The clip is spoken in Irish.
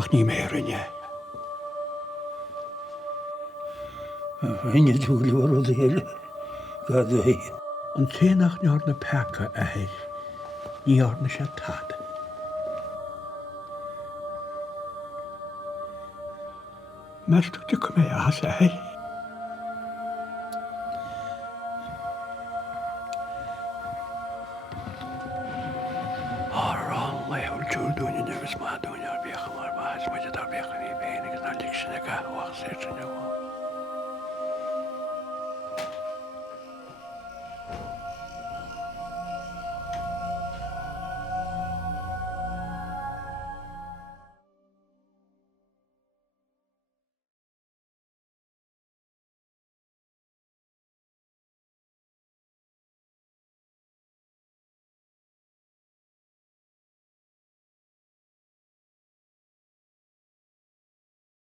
ach ní mé rinne. Rinne dúlú ar héile ga é. An ténach neart na pecha a héis, níart na sé Thadhg. Meistúte go mé as a héis. Dúine agus má dúine ar bhecha mar bhas muide ar becha í féin agus ná lig sinna gathhaach sé tríne bhá.